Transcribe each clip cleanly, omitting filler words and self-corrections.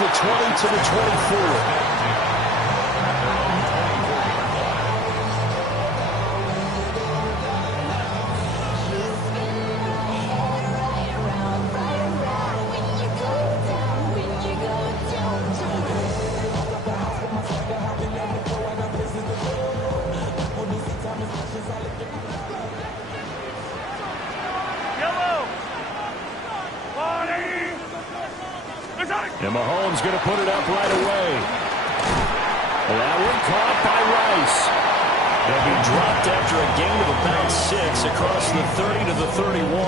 the 20 to the 24. And Mahomes going to put it up right away. That one caught by Rice. They'll be dropped after a gain of about 6 across the 30 to the 31.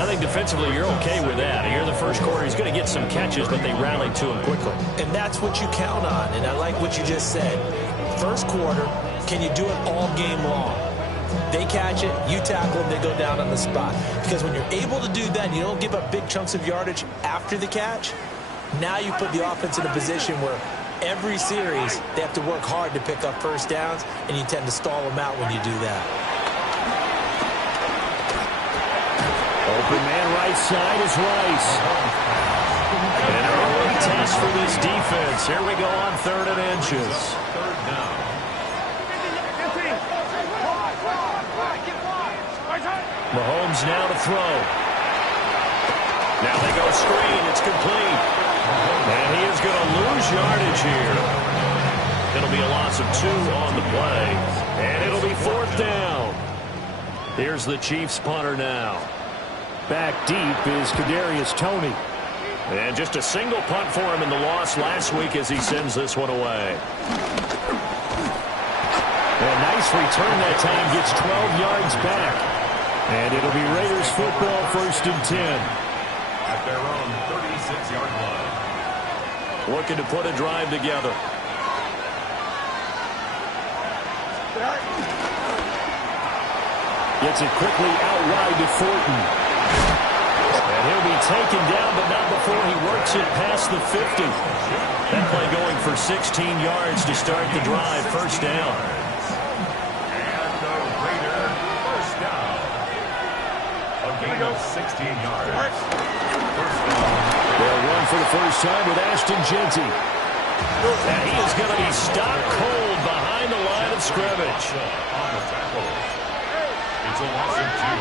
I think defensively you're okay with that. Here in the first quarter, he's going to get some catches, but they rallied to him quickly. And that's what you count on, and I like what you just said. First quarter, can you do it all game long? They catch it, you tackle them, they go down on the spot. Because when you're able to do that and you don't give up big chunks of yardage after the catch, now you put the offense in a position where every series they have to work hard to pick up first downs, and you tend to stall them out when you do that. Open man right side is Rice. An early test for this defense. Here we go on 3rd and inches. Mahomes now to throw. Now they go screen. It's complete. And he is going to lose yardage here. It'll be a loss of 2 on the play. And it'll be 4th down. Here's the Chiefs punter now. Back deep is Kadarius Toney. And just a single punt for him in the loss last week as he sends this one away. A nice return that time. Gets 12 yards back. And it'll be Raiders football, 1st and 10. At their own 36-yard line. Looking to put a drive together. Gets it quickly out wide to Fulton. And he'll be taken down, but not before he works it past the 50. That play going for 16 yards to start the drive. 1st down. Gain of 16 yards. They'll run for the first time with Ashton Jeanty. And he is going to be stopped cold behind the line of scrimmage. It's a loss of 2.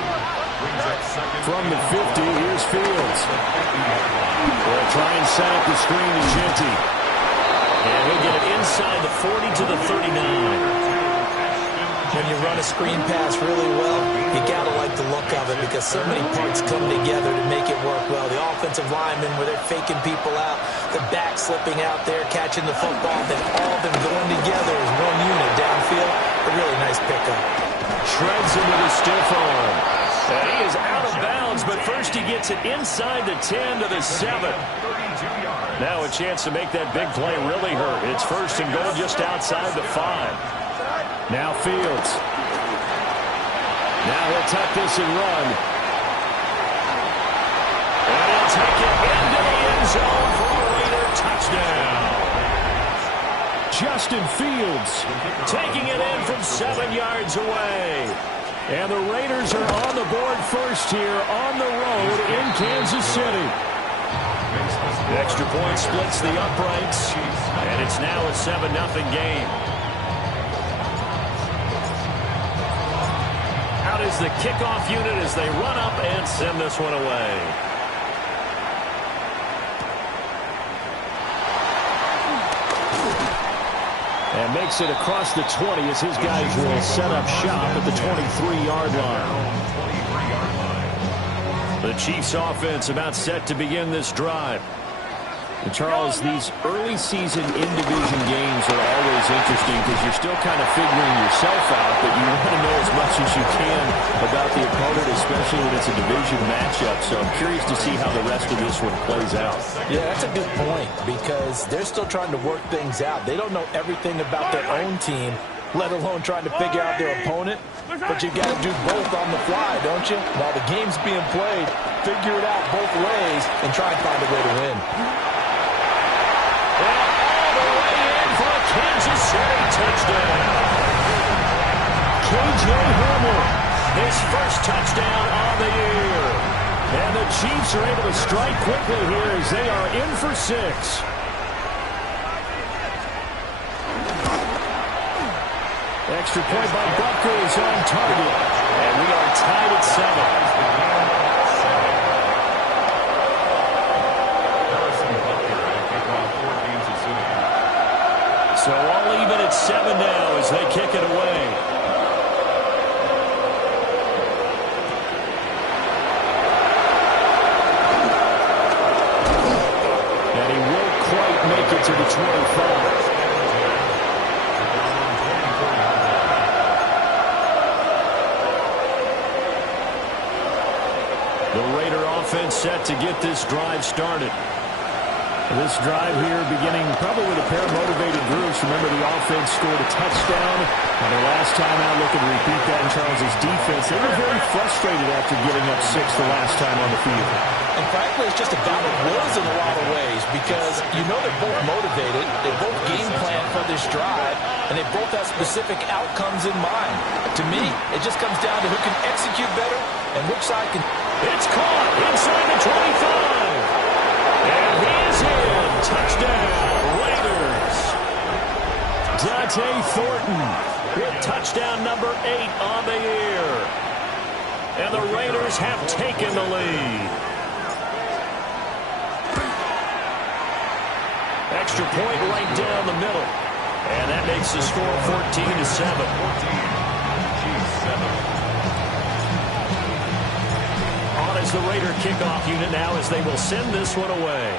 Brings up 2nd. From the 50, here's Fields. They'll try and set up the screen to Jeanty. And he'll get it inside the 40 to the 39. When you run a screen pass really well, you got to like the look of it because so many parts come together to make it work well. The offensive linemen where they're faking people out, the back slipping out there, catching the football, then all of them going together as one unit downfield. A really nice pickup. Shreds him with a stiff arm. And he is out of bounds, but first he gets it inside the 10 to the 7. Now a chance to make that big play really hurt. It's 1st and goal just outside the 5. Now Fields. Now he'll tuck this and run. And he'll take it into the end zone for a Raider touchdown. Justin Fields taking it in from 7 yards away. And the Raiders are on the board first here on the road in Kansas City. The extra point splits the uprights. And it's now a 7-0 game. Is the kickoff unit as they run up and send this one away. And makes it across the 20 as his guys will set up shop at the 23-yard line. The Chiefs offense about set to begin this drive. And Charles, these early season in-division games are always interesting because you're still kind of figuring yourself out, but you want to know as much as you can about the opponent, especially when it's a division matchup. So I'm curious to see how the rest of this one plays out. Yeah, that's a good point because they're still trying to work things out. They don't know everything about their own team, let alone trying to figure out their opponent. But you got to do both on the fly, don't you? While the game's being played, figure it out both ways and try and find a way to win. Kansas City touchdown. K.J. Hamler, his first touchdown on the year. And the Chiefs are able to strike quickly here as they are in for 6. Extra point by Butker is on target. And we are tied at 7. So all even at 7 now as they kick it away. And he won't quite make it to the 25. The Raider offense set to get this drive started. This drive here beginning probably with a pair of motivated groups. Remember, the offense scored a touchdown. And their last time out, looking to repeat that in Charles' defense. They were very frustrated after giving up 6 the last time on the field. And frankly, it's just a battle of wills in a lot of ways because you know they're both motivated. They both game plan for this drive, and they both have specific outcomes in mind. To me, it just comes down to who can execute better and which side can. It's caught inside the 25. And he is in. Touchdown, Raiders. Dante Thornton with touchdown number 8 on the year. And the Raiders have taken the lead. Extra point right down the middle. And that makes the score 14-7. On is the Raider kickoff unit now as they will send this one away.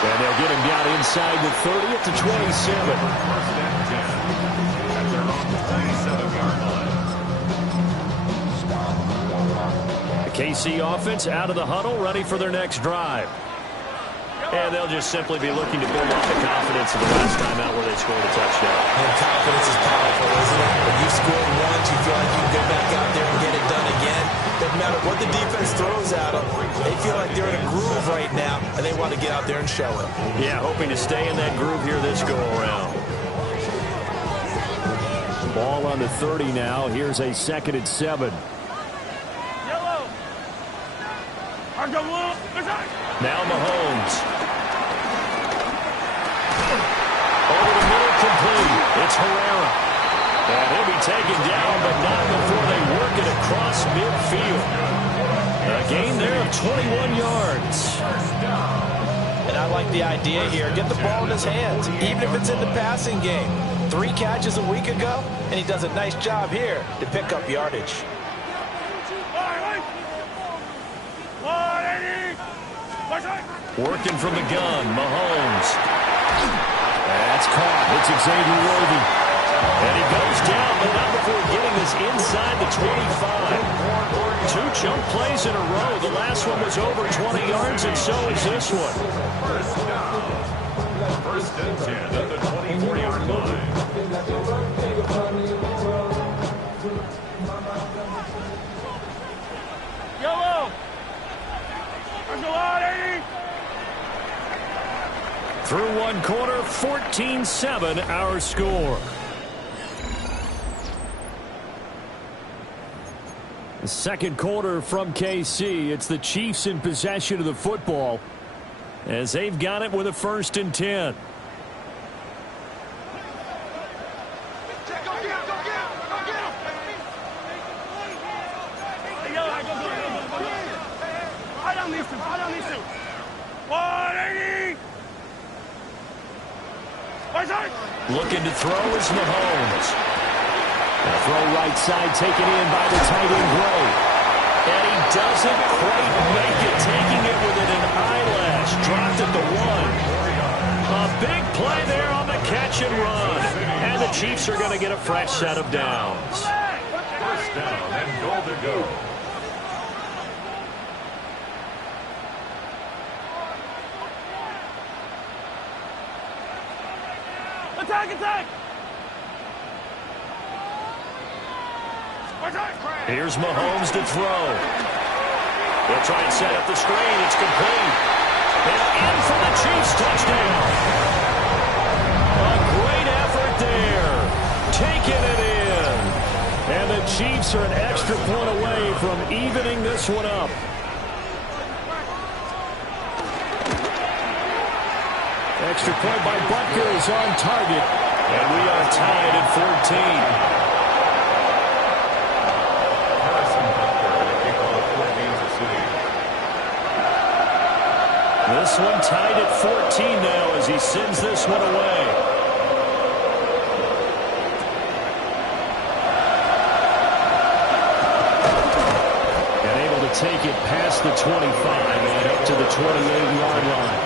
And they'll get him down inside the 30 at the 27. First and 10 at their own 37-yard line. The KC offense out of the huddle, ready for their next drive. And they'll just simply be looking to build off the confidence of the last time out where they scored a touchdown. And confidence is powerful, isn't it? When you've scored once, you feel like you can go back out there and get it done again. Doesn't matter what the defense throws at them. They feel like they're in a groove right now, and they want to get out there and show it. Yeah, hoping to stay in that groove here this go-around. Ball on the 30 now. Here's a 2nd and 7. Now Mahomes. Over the middle, complete. It's Herrera. And he'll be taken down, but not before they work it across midfield. A gain there of 21 yards. And I like the idea here. Get the ball in his hands, even if it's in the passing game. 3 catches a week ago, and he does a nice job here to pick up yardage. Working from the gun, Mahomes. That's caught. It's Xavier Worthy. And he goes down, but not before getting this inside the 25. 2 chunk plays in a row. The last one was over 20 yards, and so is this one. First and 10 at the 24-yard line. Through 1 quarter, 14-7 our score. The 2nd quarter from KC. It's the Chiefs in possession of the football as they've got it with a 1st and 10. Looking to throw is Mahomes. A throw right side taken in by the tight end Gray. And he doesn't quite make it, taking it with an eyelash. Dropped at the 1. A big play there on the catch and run. And the Chiefs are going to get a fresh set of downs. First down and goal to go. Attack! Here's Mahomes to throw. They'll try and set up the screen. It's complete. And in for the Chiefs touchdown. A great effort there. Taking it in. And the Chiefs are an extra point away from evening this one up. Extra point by Butker is on target. And we are tied at 14. This one tied at 14 now as he sends this one away. And able to take it past the 25 and up to the 28-yard line.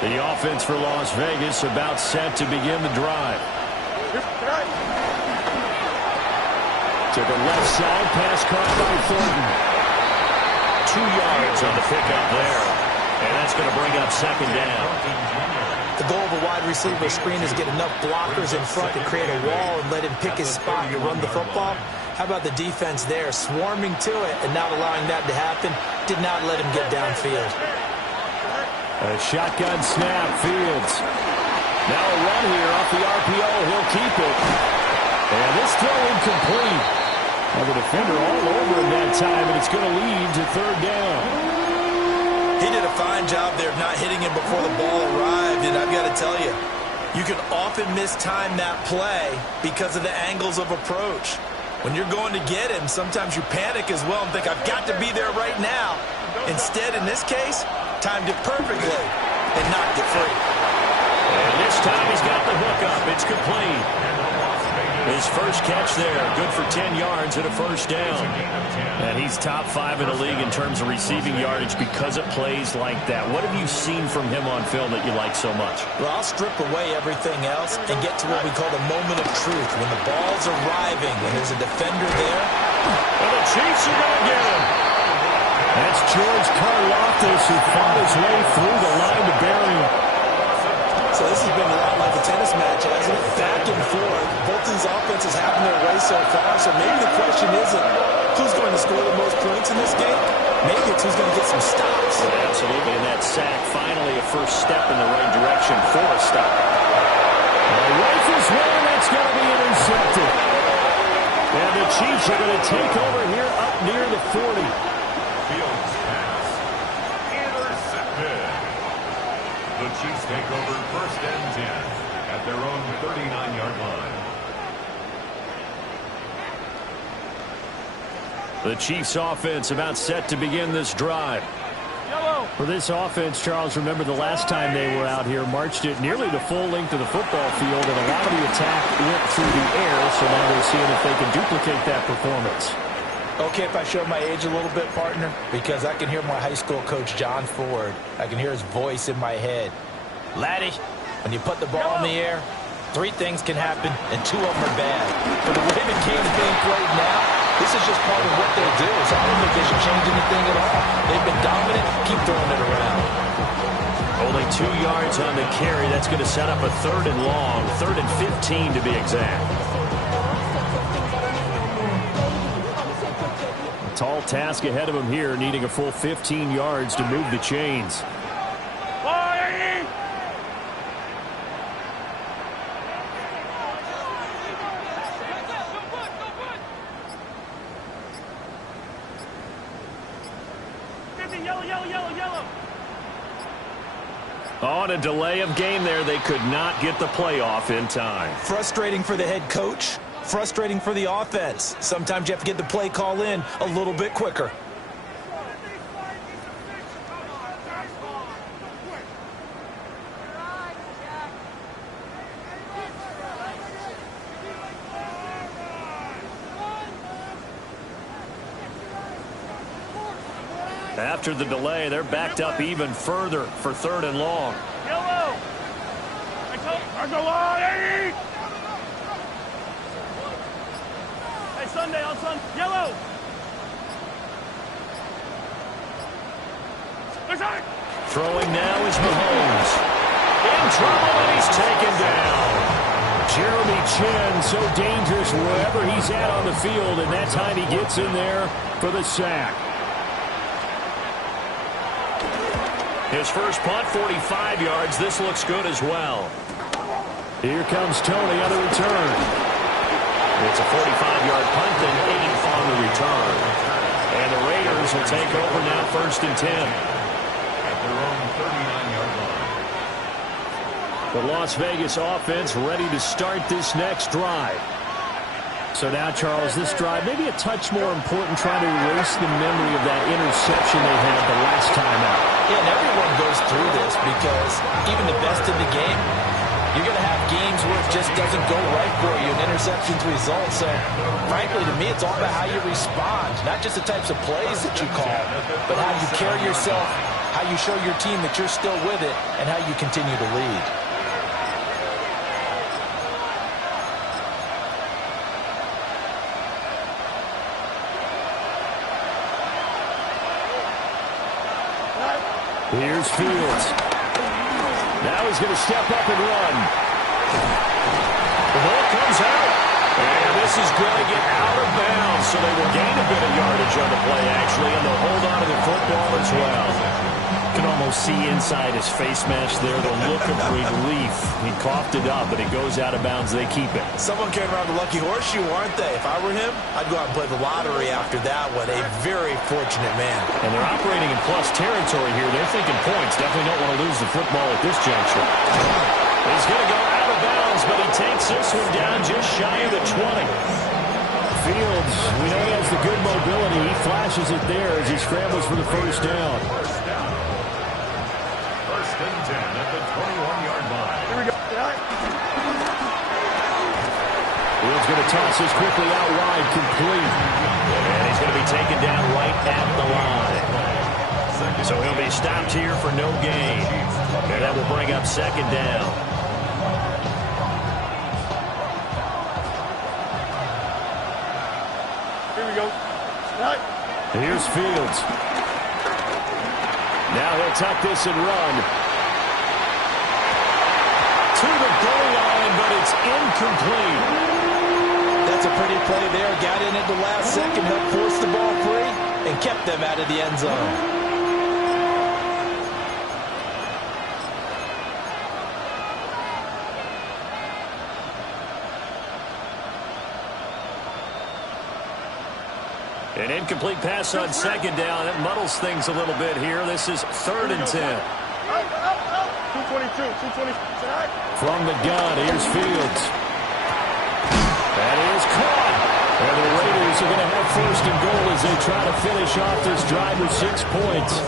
The offense for Las Vegas about set to begin the drive. To the left side, pass caught by Thornton. 2 yards on the pickup there. And that's going to bring up second down. The goal of a wide receiver screen is get enough blockers in front to create a wall and let him pick his spot to run the football. How about the defense there, swarming to it and not allowing that to happen? Did not let him get downfield. A shotgun snap, Fields. Now a run here off the RPO. He'll keep it. And this throw incomplete. Now the defender all over him that time, and it's going to lead to third down. He did a fine job there of not hitting him before the ball arrived, and I've got to tell you, you can often mistime that play because of the angles of approach. When you're going to get him, sometimes you panic as well and think, I've got to be there right now. Instead, in this case, timed it perfectly and knocked it free. And this time he's got the hook up. It's complete. His first catch there, good for 10 yards and a first down. And he's top 5 in the league in terms of receiving yardage because of plays like that. What have you seen from him on film that you like so much? Well, I'll strip away everything else and get to what we call the moment of truth. When the ball's arriving and there's a defender there. And the Chiefs are going to get him. That's George Karlaftis who fought his way through the line to bury him. So this has been a lot like a tennis match, hasn't it? Back and forth. Both these offenses having their way so far. So maybe the question isn't who's going to score the most points in this game. Maybe it's who's going to get some stops. Absolutely, and that sack finally a first step in the right direction for a stop. Rifles one, that's going to be intercepted. And the Chiefs are going to take over here up near the 40. Fields pass. Intercepted. The Chiefs take over first and 10 at their own 39-yard line. The Chiefs offense about set to begin this drive. For this offense, Charles, remember the last time they were out here, marched it nearly the full length of the football field, and a lot of the attack went through the air, so now they're seeing if they can duplicate that performance. Okay, if I show my age a little bit, partner, because I can hear my high school coach, John Ford. I can hear his voice in my head. Laddie, when you put the ball in the air, 3 things can happen, and 2 of them are bad. For the way the game's being played now, this is just part of what they do, so I don't think they should change anything at all. They've been dominant. Keep throwing it around. Only 2 yards on the carry. That's going to set up a 3rd and long, 3rd and 15 to be exact. A tall task ahead of him here, needing a full 15 yards to move the chains. On a delay of game there, they could not get the playoff in time. Frustrating for the head coach, frustrating for the offense. Sometimes you have to get the play call in a little bit quicker. After the delay, they're backed up even further for 3rd and long. Yellow! Hey, Sunday on Sunday. Yellow! Throwing now is Mahomes. In trouble, and he's taken down. Jeremy Chinn, so dangerous wherever he's at on the field, and that time he gets in there for the sack. His first punt, 45 yards. This looks good as well. Here comes Tony on the return. It's a 45-yard punt and 8 on the return. And the Raiders will take over now, 1st and 10. At their own 39-yard line. The Las Vegas offense ready to start this next drive. So now, Charles, this drive maybe a touch more important, trying to erase the memory of that interception they had the last time out. Yeah, and everyone goes through this because even the best in the game, you're going to have games where it just doesn't go right for you, and interceptions result. So, frankly, to me, it's all about how you respond, not just the types of plays that you call, but how you carry yourself, how you show your team that you're still with it, and how you continue to lead. Here's Fields. Now he's going to step up and run. The ball comes out. And this is going to get out of bounds, so they will gain a bit of yardage on the play, actually, and they'll hold on to the football as well. You can almost see inside his face mask there the look of relief. He coughed it up, but it goes out of bounds. They keep it. Someone carrying around the lucky horseshoe, aren't they? If I were him, I'd go out and play the lottery after that one. A very fortunate man. And they're operating in plus territory here. They're thinking points. Definitely don't want to lose the football at this juncture. He's going to go out of bounds, but he takes this one down just shy of the 20. Fields, we know he has the good mobility. He flashes it there as he scrambles for the first down. First and 10 at the 21-yard line. Here we go. Fields going to toss this quickly out wide, complete. And he's going to be taken down right at the line. So he'll be stopped here for no gain. And that will bring up 2nd down. Here we go. Right. Here's Fields. Now he'll tuck this and run. To the goal line, but it's incomplete. That's a pretty play there. Got in at the last second, helped force the ball free, and kept them out of the end zone. An incomplete pass on 2nd down. That muddles things a little bit here. This is 3rd and 10. 222. From the gun, here's Fields. That is caught. And the Raiders are going to have 1st and goal as they try to finish off this drive with 6 points.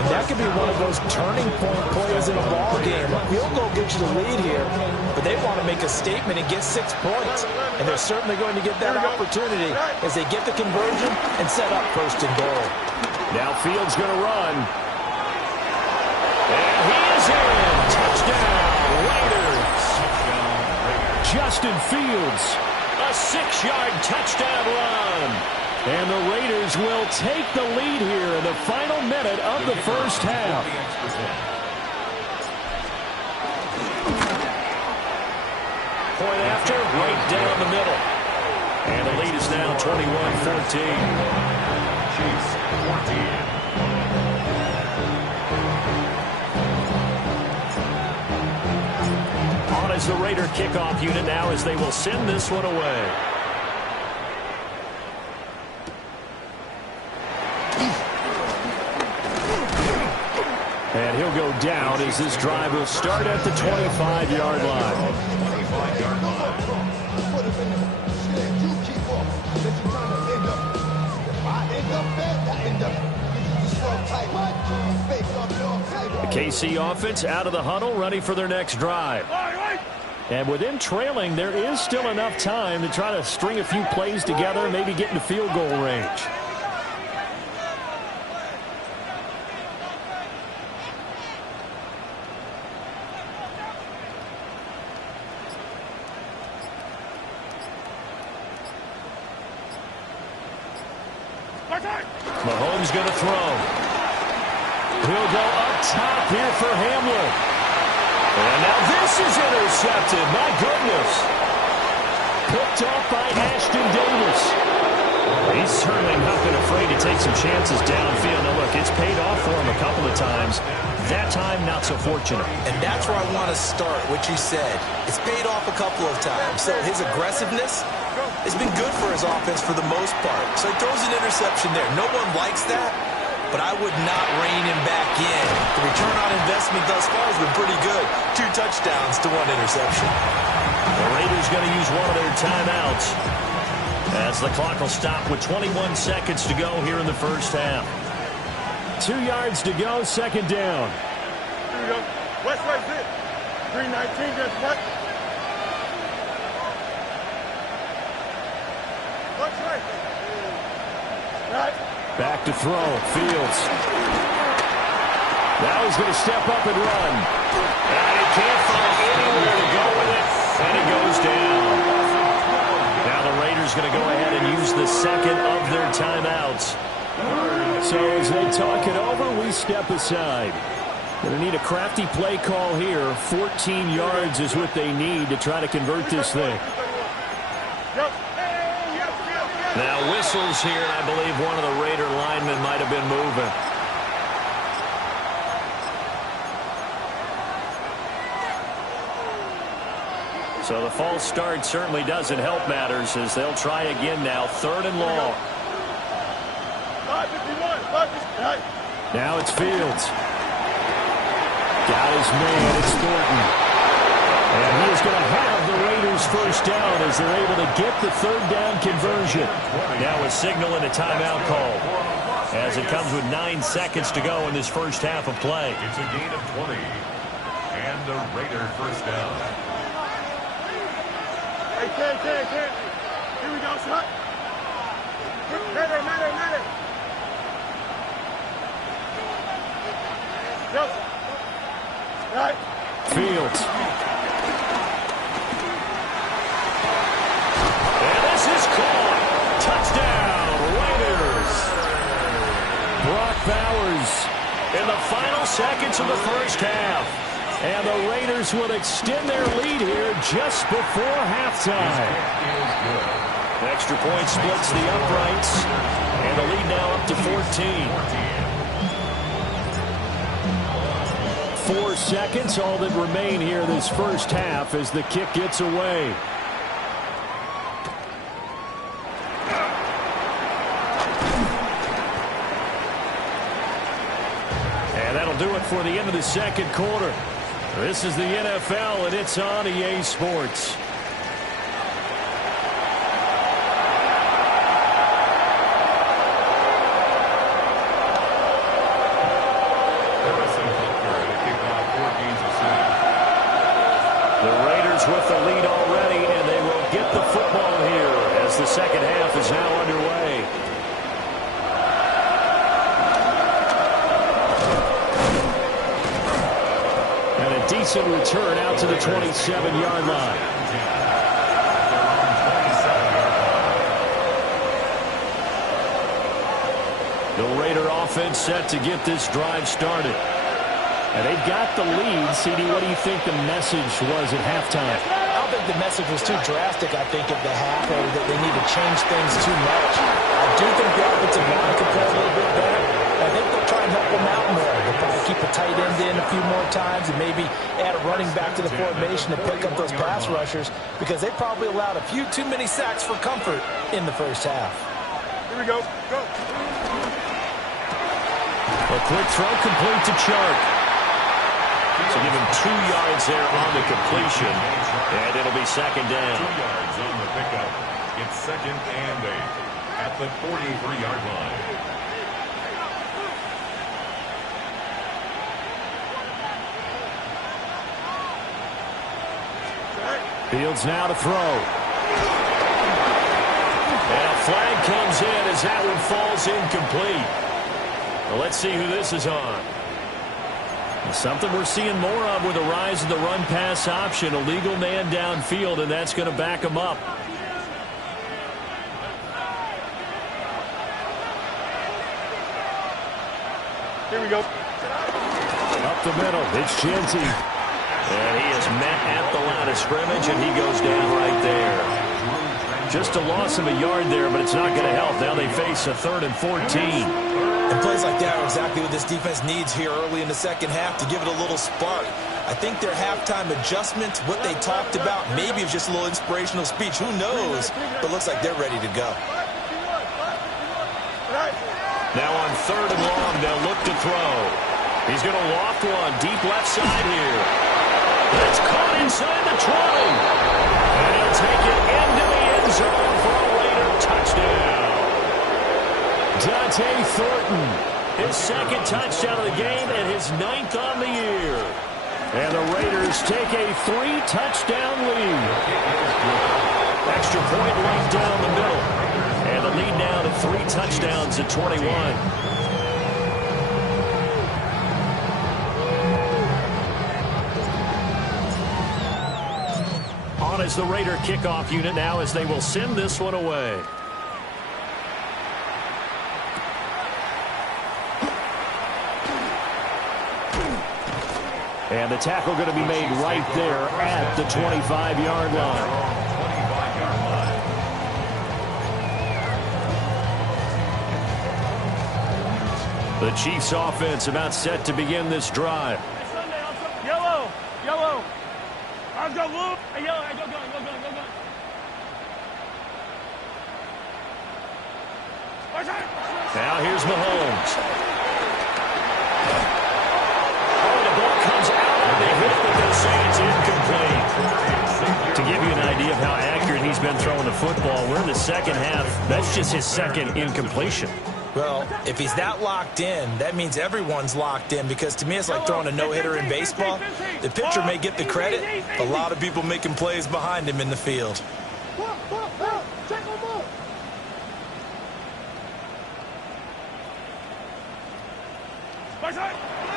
And that could be one of those turning point plays in a ball game. A field goal gets you the lead here, but they want to make a statement and get 6 points. And they're certainly going to get that opportunity as they get the conversion and set up 1st and goal. Now Fields going to run. And he is in. Touchdown, Raiders. Justin Fields, a 6-yard touchdown run. And the Raiders will take the lead here in the final minute of the first half. Point after, right down the middle. And the lead is now 21-14. Chiefs 14. On as the Raider kickoff unit now as they will send this one away. And he'll go down as this drive will start at the 25-yard line. The KC offense out of the huddle, ready for their next drive. And with them trailing, there is still enough time to try to string a few plays together, maybe get into field goal range. Mahomes going to throw. He'll go up top here for Hamler. And now this is intercepted. My goodness. Picked off by Ashton Davis. He's certainly not been afraid to take some chances downfield. Now, look, it's paid off for him a couple of times. That time, not so fortunate. And that's where I want to start, what you said. It's paid off a couple of times. So his aggressiveness has been good for his offense for the most part. So he throws an interception there. No one likes that, but I would not rein him back in. The return on investment thus far has been pretty good. 2 touchdowns to 1 interception. The Raiders going to use one of their timeouts as the clock will stop with 21 seconds to go here in the first half. 2 yards to go, second down. Here we go. West right it. 319 just what? West right. Right. Back to throw. Fields. Now he's going to step up and run. And he can't find anywhere to go with it. And he goes down. Now the Raiders going to go ahead and use the second of their timeouts. So as they talk it over, we step aside. Going to need a crafty play call here. 14 yards is what they need to try to convert this thing. Now whistles here. I believe one of the Raider linemen might have been moving. So the false start certainly doesn't help matters as they'll try again now. 3rd and long. Now it's Fields. Got his man. It's Thornton. And he is going to have the Raiders first down as they're able to get the 3rd down conversion. Now a signal and a timeout call as it comes with 9 seconds to go in this first half of play. It's a gain of 20. And the Raider first down. Hey, Ken. Here we go, son. Matter. Go. Right. Fields. And this is caught. Touchdown, Raiders. Brock Bowers in the final seconds of the first half. And the Raiders will extend their lead here just before halftime. Extra point splits the uprights. And the lead now up to 14. 4 seconds, all that remain here this first half as the kick gets away. And that'll do it for the end of the second quarter. This is the NFL, and it's on EA Sports. The Raiders with the lead already, and they will get the football here as the second half is now underway. And a decent return out to the 27-yard line. The Raider offense set to get this drive started. And they've got the lead. CD, what do you think the message was at halftime? I don't think the message was too drastic, I think, at the half, or that they need to change things too much. I do think the offensive line could play a little bit better. I think they'll try and help them out more. They'll probably keep a tight end in a few more times and maybe add a running back to the formation to pick up those pass rushers because they probably allowed a few too many sacks for comfort in the first half. Here we go. Go. A quick throw complete to Chark. So give him 2 yards there on the completion, and it'll be second down. 2 yards on the pickup. It's 2nd and 8 at the 43-yard line. Fields now to throw. And a flag comes in as that one falls incomplete. Well, let's see who this is on. Something we're seeing more of with the rise of the run-pass option. A legal man downfield, and that's going to back him up. Here we go. Up the middle, it's Genty. And he is met at the line of scrimmage, and he goes down right there. Just a loss of a yard there, but it's not going to help. Now they face a 3rd and 14. And plays like that are exactly what this defense needs here early in the second half to give it a little spark. I think their halftime adjustment, what they talked about, maybe it's just a little inspirational speech. Who knows? But looks like they're ready to go. Now on 3rd and long, they'll look to throw. He's going to loft one deep left side here. That's caught inside the 20. And he'll take it into the end zone for a Raider touchdown. Dante Thornton, his 2nd touchdown of the game and his 9th on the year. And the Raiders take a 3-touchdown lead. Extra point right down the middle. And the lead now to 3 touchdowns at 21. On is the Raider kickoff unit now as they will send this one away. And the tackle going to be made right there at the 25-yard line. The Chiefs offense about set to begin this drive. Yellow, yellow. Let's go, blue. Hey, yellow, hey, go. Now here's Mahomes. The ball comes out and they hit, but they say it's incomplete. To give you an idea of how accurate he's been throwing the football, we're in the second half. That's just his 2nd incompletion. Well, if he's that locked in, that means everyone's locked in, because to me it's like throwing a no-hitter in baseball. The pitcher may get the credit. A lot of people making plays behind him in the field.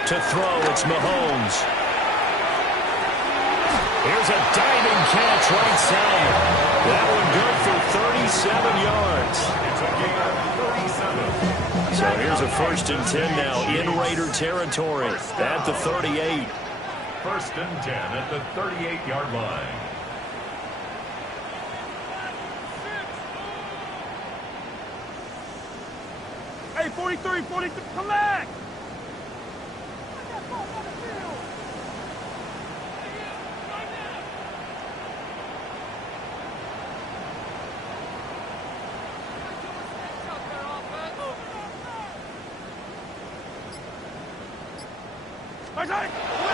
To throw, it's Mahomes. Here's a diving catch right side. That one good for 37 yards. So here's a 1st and 10 now in Raider territory at the 38. 1st and 10 at the 38-yard line. Hey, 43, come back!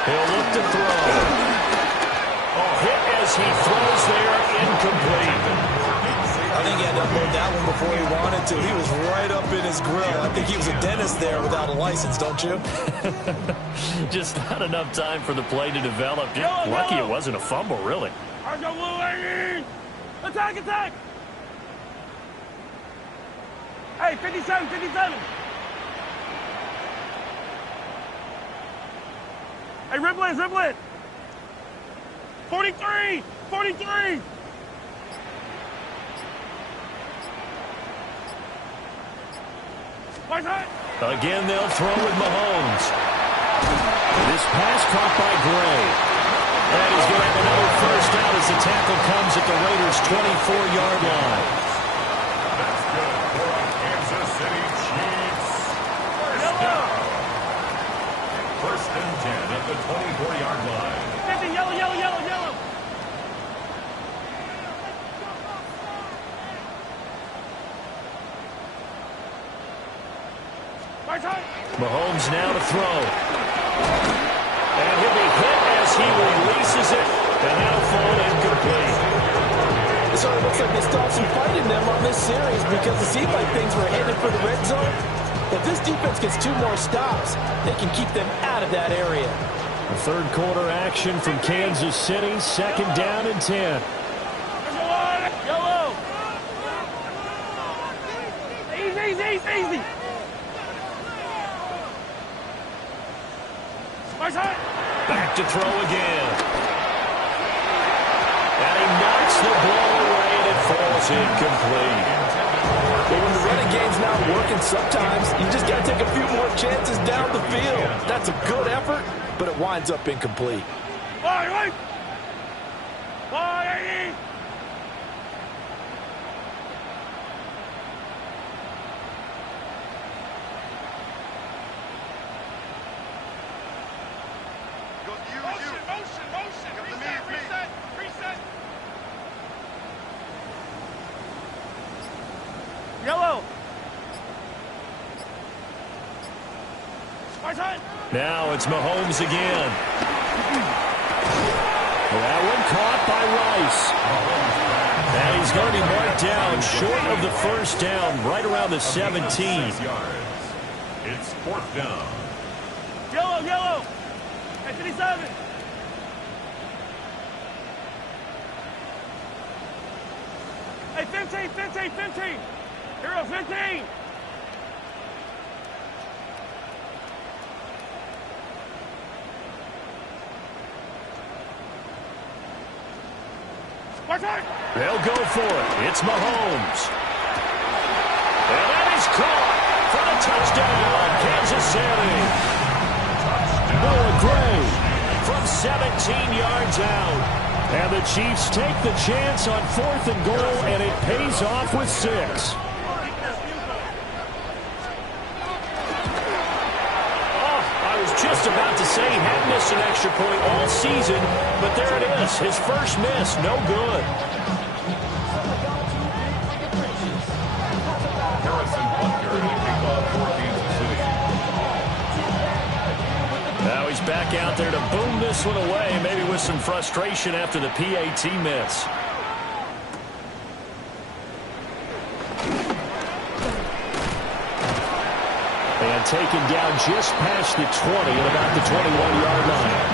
He'll look to throw. Hit as he throws there, incomplete. I think he had to unload that one before he wanted to. He was right up in his grill. I think he was a dentist there without a license, don't you? Just not enough time for the play to develop. Just lucky it wasn't a fumble, really. Attack! Hey, 57. Hey, Riblet. 43. Again, they'll throw with Mahomes. This pass caught by Gray. And he's going to have another 1st down as the tackle comes at the Raiders' 24-yard line. That's good for a Kansas City Chiefs. 1st and 10 at the 24-yard line. 50, yellow. Mahomes now to throw. And he'll be hit as he releases it. And that'll fall incomplete. So it looks like they stopped some fight in them on this series, because it seemed like things were headed for the red zone. If this defense gets 2 more stops, they can keep them out of that area. The 3rd quarter action from Kansas City. 2nd down and 10. Yellow. Easy. Back to throw again. And he knocks the ball away, and it falls incomplete. Well, when the running game's not working, sometimes you just got to take a few more chances down the field. That's a good effort, but it winds up incomplete. right. 480. Motion. Reset. Yellow. Now it's Mahomes again. That one caught by Rice. And he's going to be marked down short of the first down, right around the 17. It's 4th down. Yellow. At 57. Hey, 15. Hero 15. They'll go for it. It's Mahomes. And that is caught for the touchdown, Kansas City. Noah Gray from 17 yards out. And the Chiefs take the chance on 4th and goal, and it pays off with 6. Just about to say he hadn't missed an extra point all season, but there it is. His first miss, no good. Harrison Butker to kick off for Kansas City. Now he's back out there to boom this one away, maybe with some frustration after the PAT miss. And taken down just past the 20 at about the 21-yard line.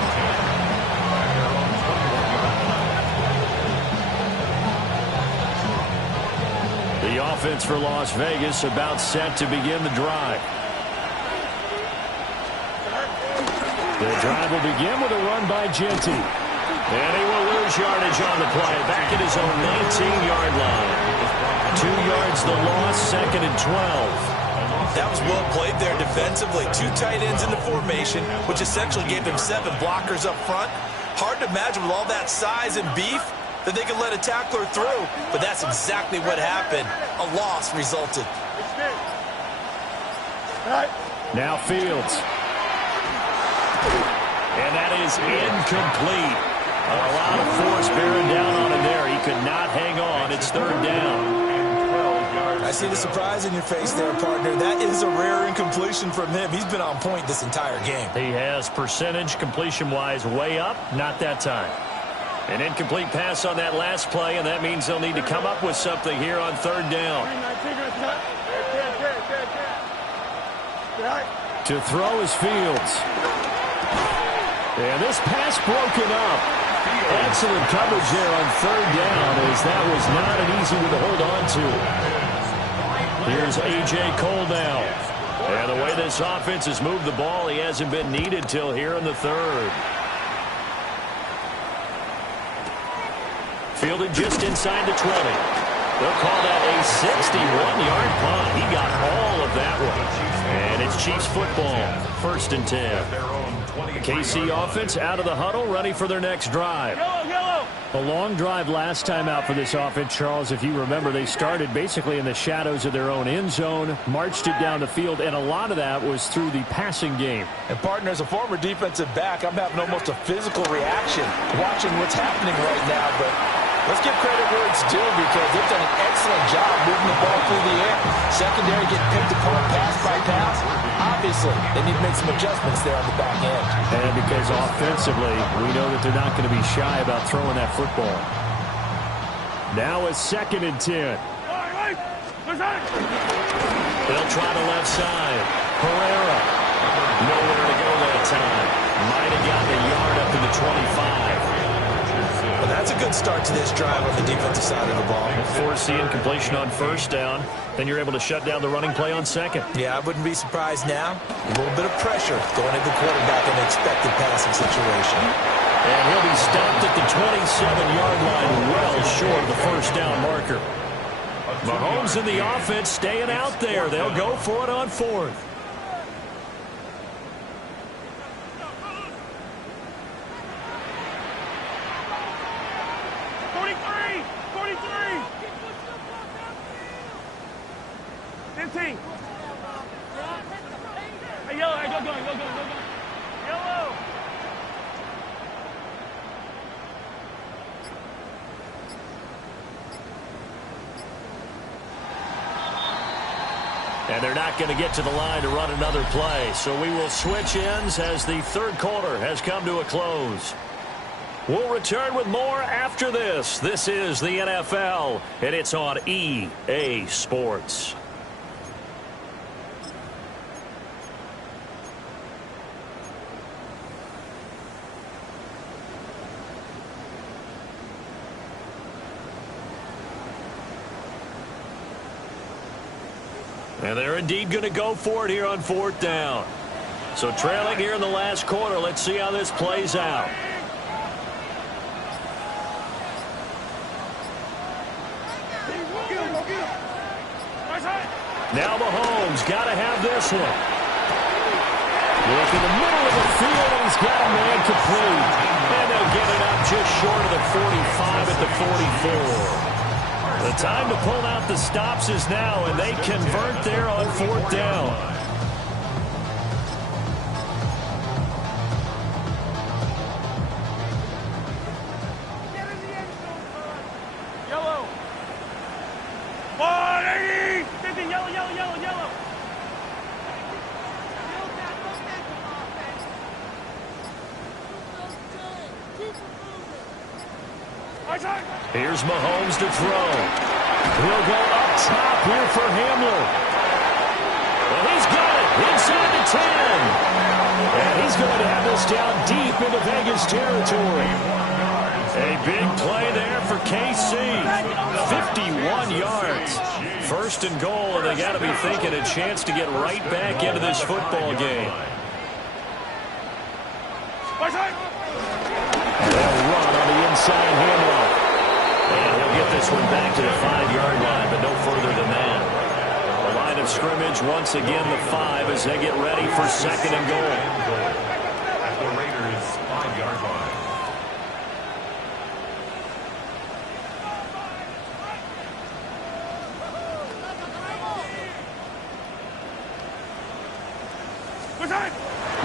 The offense for Las Vegas about set to begin the drive. The drive will begin with a run by Genty. And he will lose yardage on the play, back at his own 19-yard line. 2 yards the loss, 2nd and 12. That was well played there defensively. 2 tight ends in the formation, which essentially gave them 7 blockers up front. Hard to imagine with all that size and beef that they could let a tackler through, but that's exactly what happened. A loss resulted. Now Fields. And that is incomplete. A lot of force bearing down on him there. He could not hang on. It's 3rd down. I see the surprise in your face there, partner. That is a rare incompletion from him. He's been on point this entire game. He has percentage completion-wise way up, not that time. An incomplete pass on that last play, and that means they'll need to come up with something here on 3rd down. To throw is Fields. And this pass broken up. Excellent coverage there on 3rd down, as that was not an easy one to hold on to. Here's A.J. Cole now. And the way this offense has moved the ball, he hasn't been needed till here in the 3rd. Fielded just inside the 20. They'll call that a 61-yard punt. He got all of that one. And it's Chiefs football, 1st and 10. KC offense out of the huddle, ready for their next drive. A long drive last time out for this offense, Charles. If you remember, they started basically in the shadows of their own end zone, marched it down the field, and a lot of that was through the passing game. And, partner, as a former defensive back, I'm having almost a physical reaction watching what's happening right now, but let's give credit where it's due because they've done an excellent job moving the ball through the air. Secondary getting picked apart pass by pass. Obviously, they need to make some adjustments there on the back end. And because offensively, we know that they're not going to be shy about throwing that football. Now it's 2nd and 10. They'll try the left side. Herrera. Nowhere to go that time. Might have gotten a yard up to the 25. Well, that's a good start to this drive on the defensive side of the ball. Force the incompletion on 1st down. Then you're able to shut down the running play on 2nd. Yeah, I wouldn't be surprised now. A little bit of pressure going into the quarterback in an expected passing situation. And he'll be stopped at the 27-yard line, well short of the 1st down marker. Mahomes and the offense staying out there. They'll go for it on 4th. 15. Hey, yellow, hey, go. Yellow. And they're not going to get to the line to run another play. So we will switch ends as the third quarter has come to a close. We'll return with more after this. This is the NFL, and it's on EA Sports. And they're indeed going to go for it here on fourth down. So trailing here in the last quarter, let's see how this plays out. Now Mahomes got to have this one. Look in the middle of the field, and he's got a man complete. And they'll get it up just short of the 45 at the 44. The time to pull out the stops is now, and they convert there on fourth down. Yellow. 180. 50, yellow. Here's Mahomes to throw. He'll go up top here for Hamler. And he's got it inside the 10. And he's going to have this down deep into Vegas territory. A big play there for KC. 51 yards. First and goal, and they got to be thinking a chance to get right back into this football game. They'll run on the inside handoff. And he'll get this one back to the 5-yard line, but no further than that. The line of scrimmage, once again, the 5 as they get ready for second and goal. At the Raiders' 5-yard line.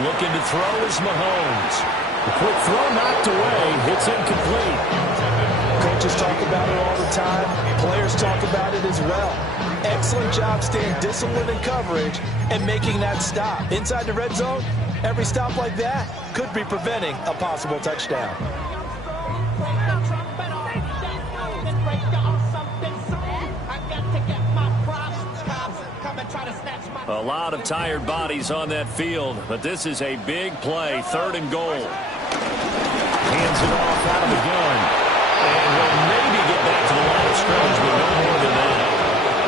Looking to throw is Mahomes. The quick throw knocked away. It's incomplete. Coaches talk about it all the time. Players talk about it as well. Excellent job staying disciplined in coverage and making that stop. Inside the red zone, every stop like that could be preventing a possible touchdown. A lot of tired bodies on that field, but this is a big play. Third and goal. Hands it off out of the gun. And will maybe get back to the line of scrimmage, but no more than that.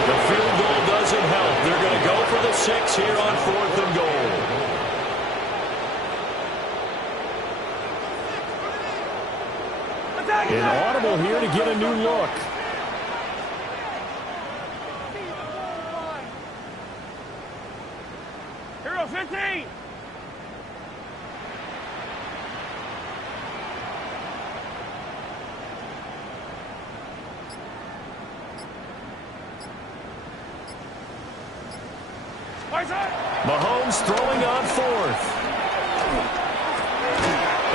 The field goal doesn't help. They're going to go for the 6 here on fourth and goal. An audible here to get a new look. Hero 15. Mahomes throwing on fourth.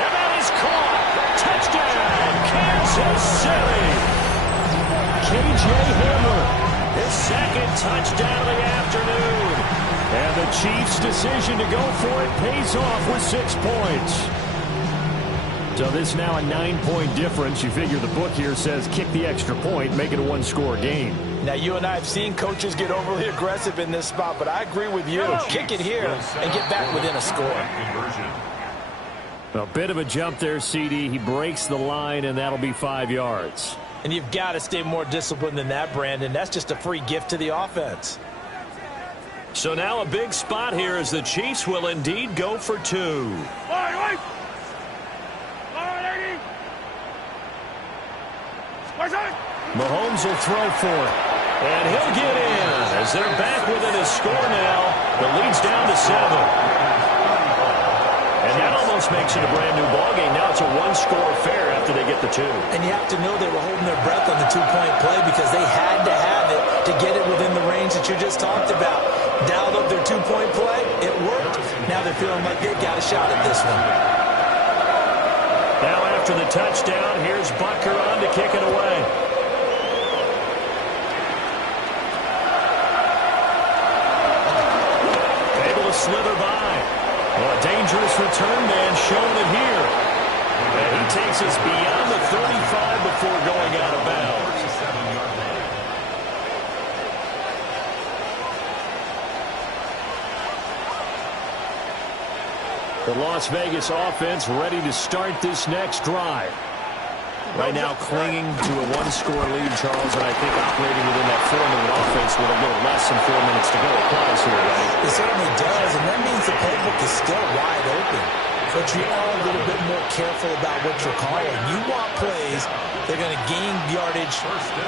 And that is caught. Touchdown, Kansas City. K.J. Hamler, his second touchdown of the afternoon. And the Chiefs' decision to go for it pays off with 6 points. So this now a 9-point difference. You figure the book here says kick the extra point, make it a one-score game. Now, you and I have seen coaches get overly aggressive in this spot, but I agree with you. Kick it here and get back within a score. A bit of a jump there, CD. He breaks the line, and that'll be 5 yards. And you've got to stay more disciplined than that, Brandon. That's just a free gift to the offense. So now a big spot here as the Chiefs will indeed go for 2. Mahomes will throw for it. And he'll get in as they're back within a score now. The lead's down to 7. And that almost almost makes it a brand-new ballgame. Now it's a one-score affair after they get the two. And you have to know they were holding their breath on the two-point play because they had to have it to get it within the range that you just talked about. Dialed up their two-point play. It worked. Now they're feeling like they got a shot at this one. Now after the touchdown, here's Butker on to kick it away. Able to slither by. Well, a dangerous return man showing it here. And he takes us beyond the 35 before going out of bounds. The Las Vegas offense ready to start this next drive. Right now clinging to a one-score lead, Charles, and I think operating within that 4-minute offense with a little less than 4 minutes to go applies here, right? It certainly does, and that means the playbook is still wide open. But you are a little bit more careful about what you're calling. You want plays they're going to gain yardage,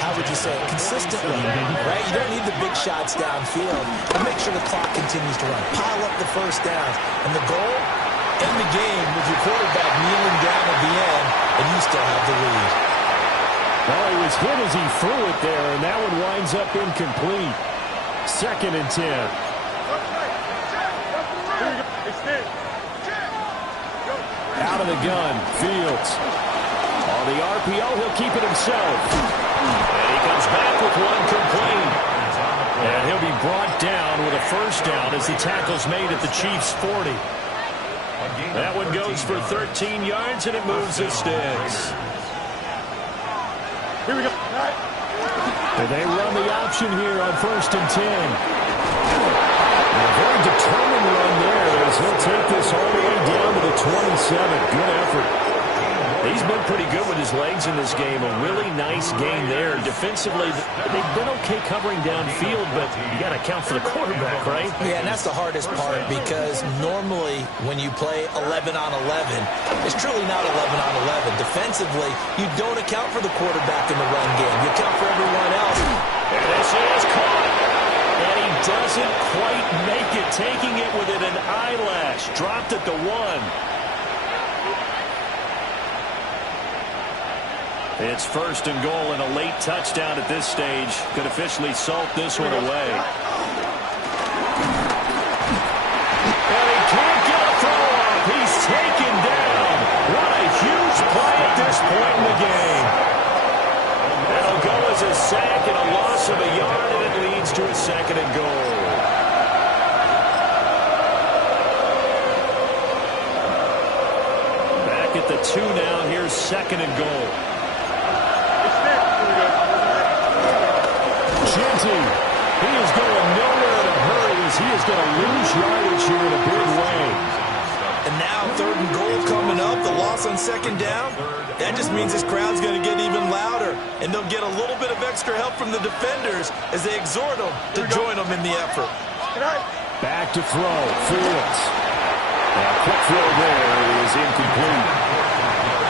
how would you say it, consistently, right? You don't need the big shots downfield, but make sure the clock continues to run. Pile up the first downs. And the goal? End the game with your quarterback kneeling down at the end, and you still have the lead. Well, he was hit as he threw it there, and that one winds up incomplete. 2nd and 10. Out of the gun, Fields. On the RPO, he'll keep it himself. And he comes back with one complete. And he'll be brought down with a first down as the tackle's made at the Chiefs' 40. That one goes for 13 yards, and it moves the sticks. Here we go. And they run the option here on 1st and 10. And a very determined run there as he'll take this all the way down to the 27. Good effort. He's been pretty good with his legs in this game. A really nice game there. Defensively, they've been okay covering downfield, but you got to account for the quarterback, right? Yeah, and that's the hardest part because normally when you play 11 on 11, it's truly not 11 on 11. Defensively, you don't account for the quarterback in the run game. You account for everyone else. And this is caught. And he doesn't quite make it, taking it within an eyelash. Dropped at the 1. It's 1st and goal and a late touchdown at this stage. Could officially salt this one away. And he can't get a throw off. He's taken down. What a huge play at this point in the game. That'll go as a sack and a loss of a yard, and it leads to a 2nd and goal. Back at the 2 now. Here's 2nd and goal. Genty, he is going nowhere in a hurry as he is going to lose yardage here in a big way. And now 3rd and goal coming up, the loss on 2nd down. That just means this crowd's going to get even louder, and they'll get a little bit of extra help from the defenders as they exhort them to join them in the effort. Back to throw, Fields. And a quick throw there is incomplete.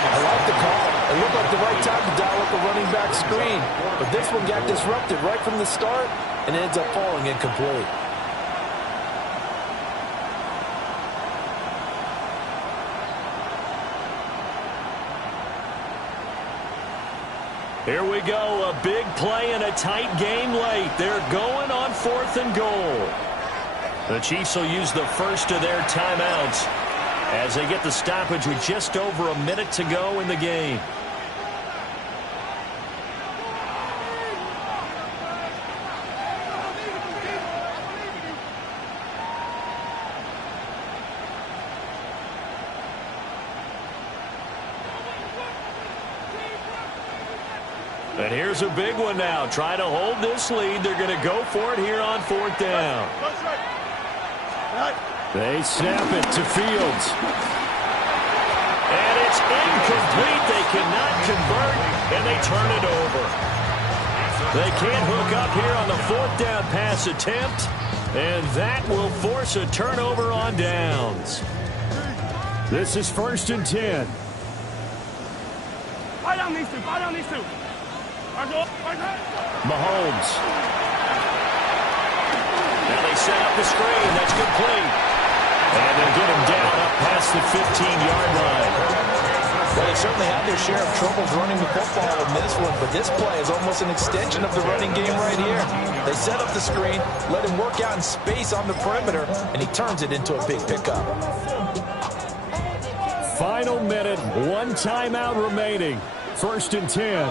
I like the call. It looked like the right time to dial up the running back screen. But this one got disrupted right from the start and ends up falling incomplete. Here we go. A big play and a tight game late. They're going on 4th and goal. The Chiefs will use the first of their timeouts as they get the stoppage with just over a minute to go in the game. And here's a big one now. Trying to hold this lead. They're going to go for it here on 4th down. They snap it to Fields. And it's incomplete. They cannot convert, and they turn it over. They can't hook up here on the 4th down pass attempt, and that will force a turnover on downs. This is 1st and 10. Buy down these two. Buy down these two. Mahomes. Now they set up the screen. That's complete. And they'll get him down up past the 15-yard line. Well, they certainly had their share of troubles running the football in this one, but this play is almost an extension of the running game right here. They set up the screen, let him work out in space on the perimeter, and he turns it into a big pickup. Final minute, one timeout remaining. 1st and 10.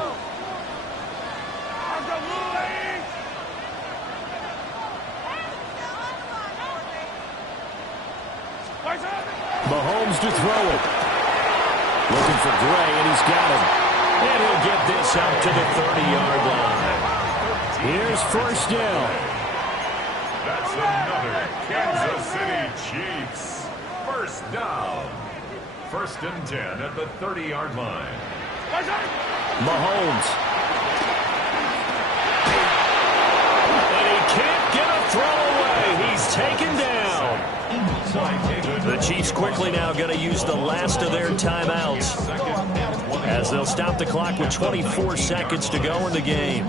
Mahomes to throw it. Looking for Gray, and he's got him. And he'll get this out to the 30-yard line. Here's 1st down. That's another Kansas City Chiefs. 1st down. 1st and 10 at the 30-yard line. Mahomes. And he can't get a throw away. He's taken down. The Chiefs quickly now going to use the last of their timeouts as they'll stop the clock with 24 seconds to go in the game.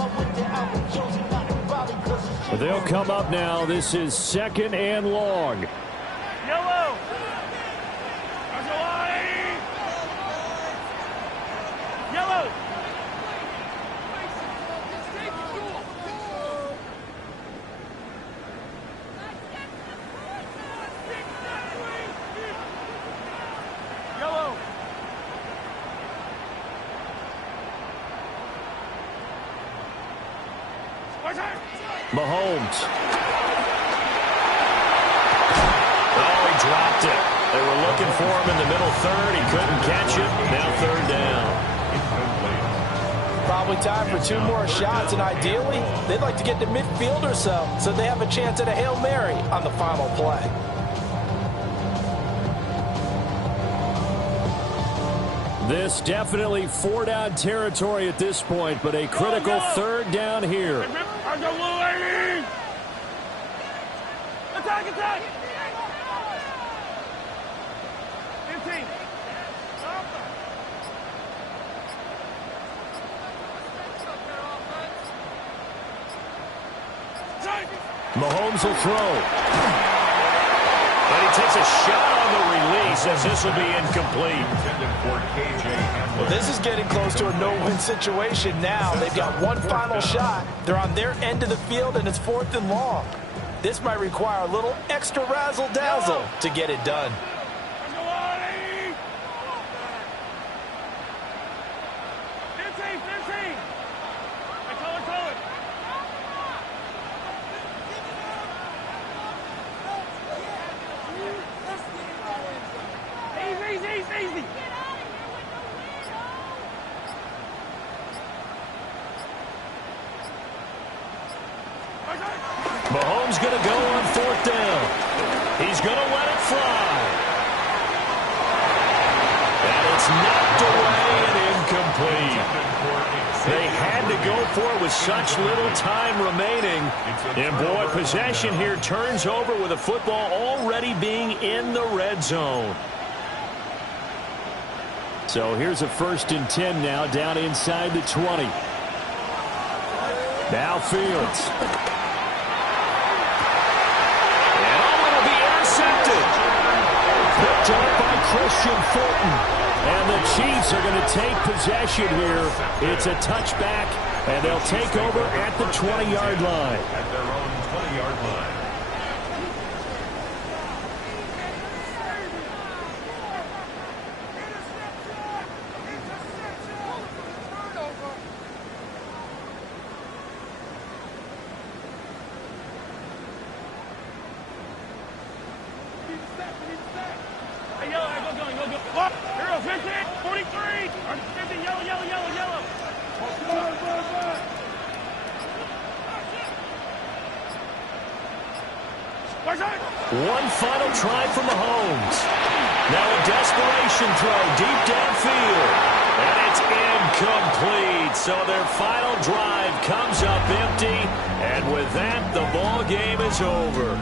They'll come up now. This is 2nd and long. Yellow. Yellow. Yellow. Mahomes. Oh, he dropped it. They were looking for him in the middle third. He couldn't catch it. Now 3rd down. Probably time for 2 more shots, and ideally, they'd like to get to midfield or so they have a chance at a Hail Mary on the final play. This definitely 4-down territory at this point, but a critical 3rd down here. Attack, attack! 15. Mahomes will throw. And he takes a shot on the release as this will be incomplete. Well, this is getting close to a no-win situation now. They've got one final shot. They're on their end of the field, and it's 4th and long. This might require a little extra razzle-dazzle to get it done. 15. I call it. Easy. Mahomes going to go on 4th down. He's going to let it fly. And it's knocked away and incomplete. They had to go for it with such little time remaining. And, boy, possession here turns over with the football already being in the red zone. So here's a 1st and 10 now, down inside the 20. Now Fields. And it'll be intercepted. Picked up by Christian Fulton. And the Chiefs are going to take possession here. It's a touchback, and they'll take over at the 20-yard line. At their own 20-yard line. Hey, yellow, go. What? Here, 15, 43, 50, yellow. One final try for Mahomes. Now a desperation throw deep downfield. And it's incomplete. So their final drive comes up empty. And with that, the ball game is over.